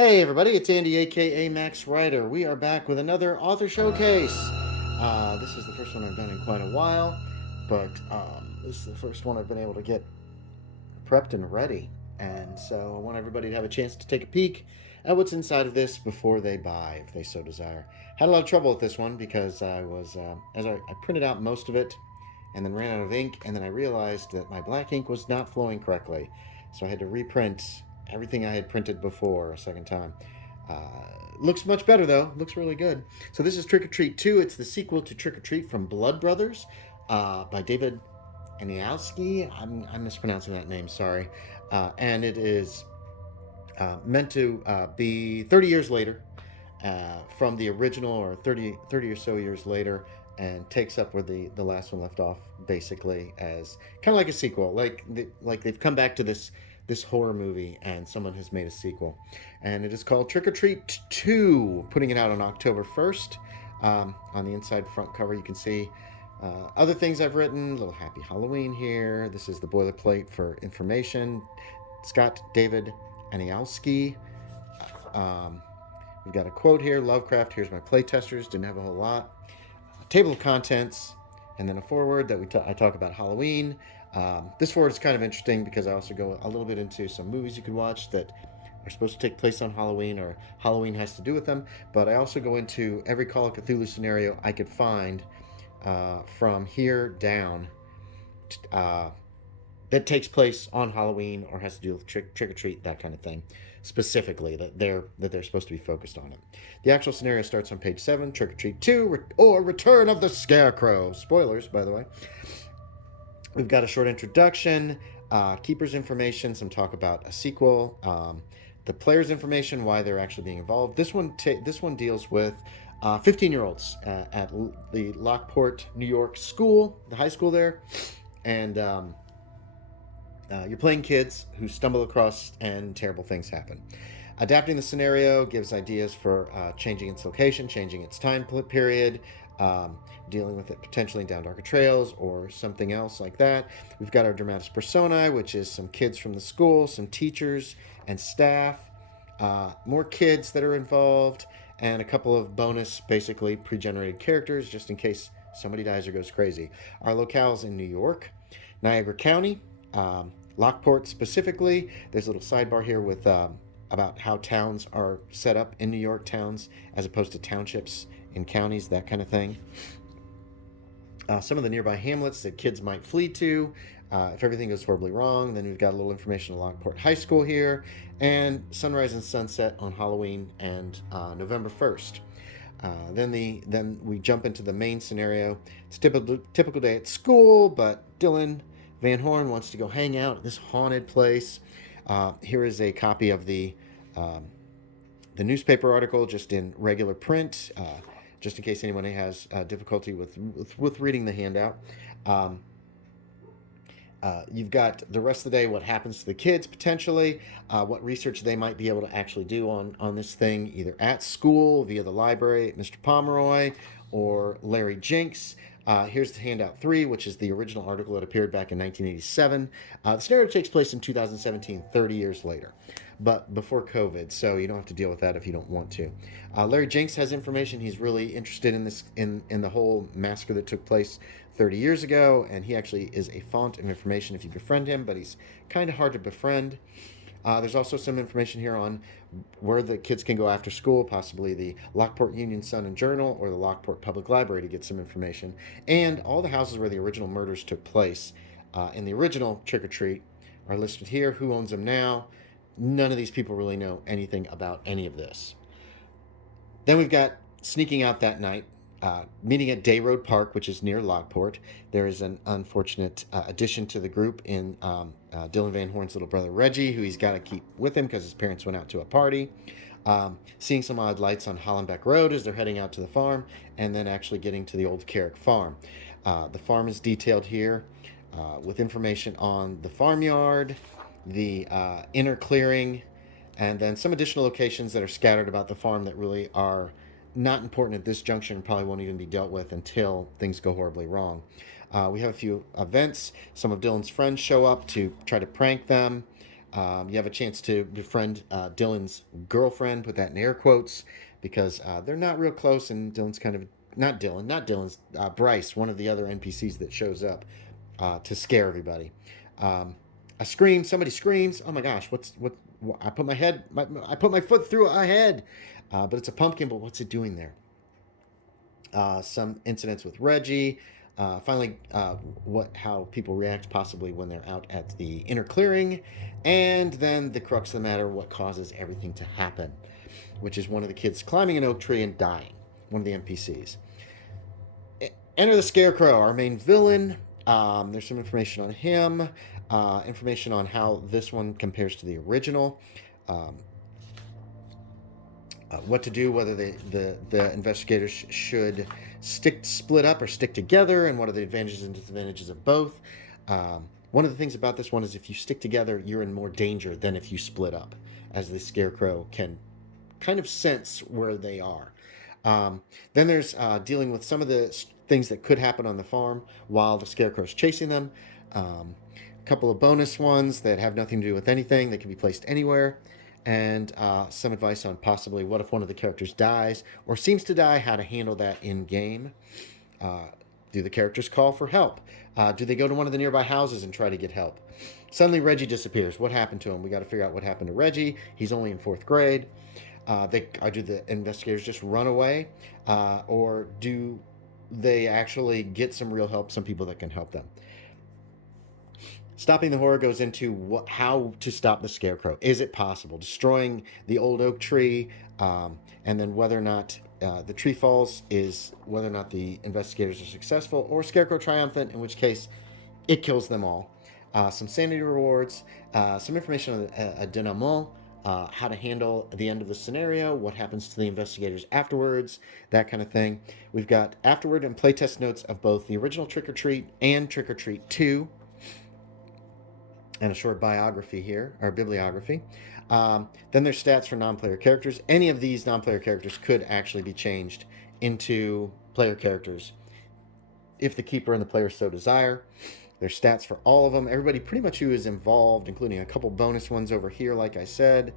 Hey everybody, it's Andy aka Max Writer. We are back with another author showcase. This is the first one I've done in quite a while, but this is the first one I've been able to get prepped and ready. And so I want everybody to have a chance to take a peek at what's inside of this before they buy, if they so desire. Had a lot of trouble with this one because I printed out most of it and then ran out of ink, and then I realized that my black ink was not flowing correctly. So I had to reprint everything I had printed before a second time. Looks much better though. Looks really good. So this is Trick or Treat 2. It's the sequel to Trick or Treat from Blood Brothers by David Anialski. I'm mispronouncing that name, sorry. And it is meant to be 30 years later from the original, or 30 or so years later, and takes up where the last one left off, basically as kind of like a sequel. Like they've come back to this horror movie and someone has made a sequel. And it is called Trick or Treat 2, putting it out on October 1st. On the inside front cover, you can see other things I've written, a little Happy Halloween here. This is the boilerplate for information. Scott David Anialski. We've got a quote here, Lovecraft, here's my playtesters, didn't have a whole lot. Table of contents, and then a foreword that I talk about Halloween. This foreword is kind of interesting because I also go a little bit into some movies you could watch that are supposed to take place on Halloween, or Halloween has to do with them. But I also go into every Call of Cthulhu scenario I could find from here down that takes place on Halloween or has to do with trick or treat, that kind of thing, specifically that they're supposed to be focused on it. The actual scenario starts on page 7, Trick or Treat 2, or Return of the Scarecrow. Spoilers, by the way. We've got a short introduction, keeper's information, some talk about a sequel, the player's information, why they're actually being involved. This one deals with 15-year-olds at the Lockport, New York school, the high school there, and you're playing kids who stumble across and terrible things happen. Adapting the scenario gives ideas for changing its location, changing its time period, dealing with it potentially down darker trails or something else like that. We've got our dramatis personae, which is some kids from the school, some teachers and staff, more kids that are involved, and a couple of bonus, basically pre-generated characters just in case somebody dies or goes crazy. Our locales in New York, Niagara County, Lockport specifically. There's a little sidebar here with about how towns are set up in New York, towns as opposed to townships in counties, that kind of thing. Some of the nearby hamlets that kids might flee to if everything goes horribly wrong. Then we've got a little information on Lockport High School here, and sunrise and sunset on Halloween and November 1st. Then we jump into the main scenario. It's a typical day at school, but Dylan Van Horn wants to go hang out at this haunted place. Here is a copy of the newspaper article, just in regular print, just in case anyone has difficulty with reading the handout. You've got the rest of the day, what happens to the kids potentially, what research they might be able to actually do on this thing, either at school, via the library, Mr. Pomeroy, or Larry Jinks. Here's the handout 3, which is the original article that appeared back in 1987. The scenario takes place in 2017, 30 years later, but before COVID, so you don't have to deal with that if you don't want to. Larry Jinks has information. He's really interested in this, in the whole massacre that took place 30 years ago, and he actually is a font of information if you befriend him, but he's kind of hard to befriend. There's also some information here on where the kids can go after school, possibly the Lockport Union Sun and Journal or the Lockport Public Library to get some information. And all the houses where the original murders took place in the original Trick or Treat are listed here. Who owns them now? None of these people really know anything about any of this. Then we've got sneaking out that night, meeting at Day Road Park, which is near Lockport. There is an unfortunate addition to the group in Dylan Van Horn's little brother Reggie, who he's got to keep with him because his parents went out to a party. Seeing some odd lights on Hollenbeck Road as they're heading out to the farm, and then actually getting to the old Carrick farm. The farm is detailed here with information on the farmyard, the inner clearing, and then some additional locations that are scattered about the farm that really are not important at this juncture and probably won't even be dealt with until things go horribly wrong. We have a few events. Some of Dylan's friends show up to try to prank them. You have a chance to befriend Dylan's girlfriend, put that in air quotes, because they're not real close, and Dylan's kind of not Dylan's Bryce, one of the other NPCs that shows up to scare everybody. I scream. Somebody screams. Oh my gosh! What? I put I put my foot through a head, but it's a pumpkin. But what's it doing there? Some incidents with Reggie. Finally, how people react possibly when they're out at the inner clearing, and then the crux of the matter: what causes everything to happen, which is one of the kids climbing an oak tree and dying. One of the NPCs. Enter the Scarecrow, our main villain. There's some information on him, information on how this one compares to the original, what to do, whether the investigators should split up or stick together, and what are the advantages and disadvantages of both. One of the things about this one is if you stick together, you're in more danger than if you split up, as the Scarecrow can kind of sense where they are. Then there's dealing with some of the things that could happen on the farm while the Scarecrow's chasing them. A couple of bonus ones that have nothing to do with anything, that can be placed anywhere. And some advice on possibly what if one of the characters dies or seems to die, how to handle that in game. Do the characters call for help? Do they go to one of the nearby houses and try to get help? Suddenly Reggie disappears. What happened to him? We got to figure out what happened to Reggie. He's only in 4th grade. Do the investigators just run away? Or do they actually get some real help, some people that can help them? Stopping the horror goes into how to stop the Scarecrow. Is it possible? Destroying the old oak tree, and then whether or not the tree falls is whether or not the investigators are successful, or Scarecrow triumphant, in which case it kills them all. Some sanity rewards, some information on a denouement, how to handle the end of the scenario, what happens to the investigators afterwards, that kind of thing. We've got afterward and playtest notes of both the original Trick or Treat and Trick or Treat 2, and a short biography here, or bibliography. Then there's stats for non-player characters. Any of these non-player characters could actually be changed into player characters if the keeper and the player so desire. There's stats for all of them. Everybody pretty much who is involved, including a couple bonus ones over here, like I said.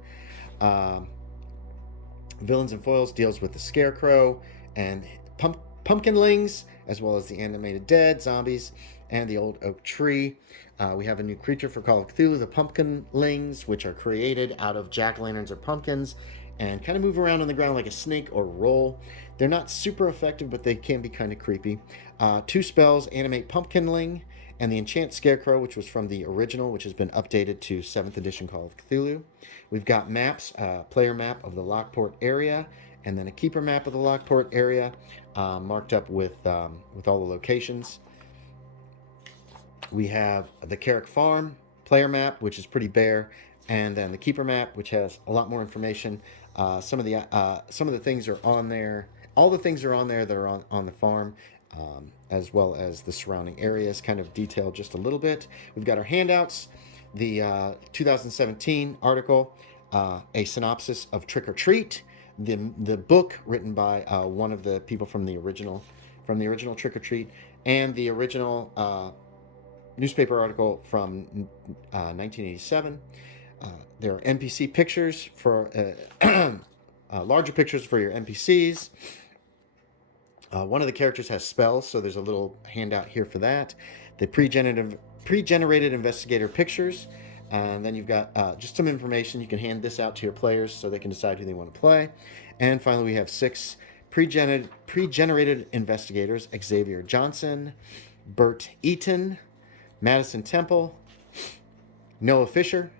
Villains and Foils deals with the Scarecrow and pumpkinlings, as well as the animated dead, zombies, and the old oak tree. We have a new creature for Call of Cthulhu, the pumpkinlings, which are created out of jack-o'-lanterns or pumpkins and kind of move around on the ground like a snake or roll. They're not super effective, but they can be kind of creepy. 2 spells, Animate Pumpkinling, and the Enchant Scarecrow, which was from the original, which has been updated to 7th edition Call of Cthulhu. We've got maps, player map of the Lockport area, and then a keeper map of the Lockport area, marked up with all the locations. We have the Carrick Farm player map, which is pretty bare, and then the keeper map, which has a lot more information. Some of the things are on there. All the things are on there that are on the farm, as well as the surrounding areas, kind of detailed just a little bit. We've got our handouts, the 2017 article, a synopsis of Trick or Treat, the book written by one of the people from the original Trick or Treat, and the original newspaper article from 1987. There are NPC pictures for larger pictures for your NPCs. One of the characters has spells, so there's a little handout here for that. The pre-generated investigator pictures, and then you've got just some information. You can hand this out to your players so they can decide who they want to play. And finally, we have 6 pre-generated investigators: Xavier Johnson, Bert Eaton, Madison Temple, Noah Fisher,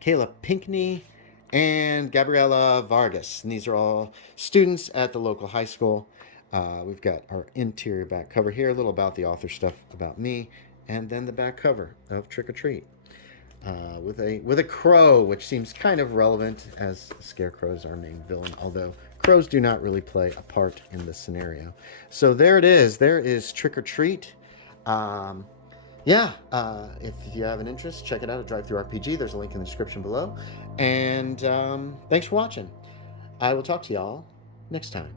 Kayla Pinkney, and Gabriela Vargas. And these are all students at the local high school. We've got our interior back cover here, a little about the author stuff about me, and then the back cover of Trick or Treat, with a crow, which seems kind of relevant, as Scarecrow is our main villain, although crows do not really play a part in this scenario. So there it is. There is Trick or Treat. If you have an interest, check it out at DriveThruRPG. There's a link in the description below. And thanks for watching. I will talk to y'all next time.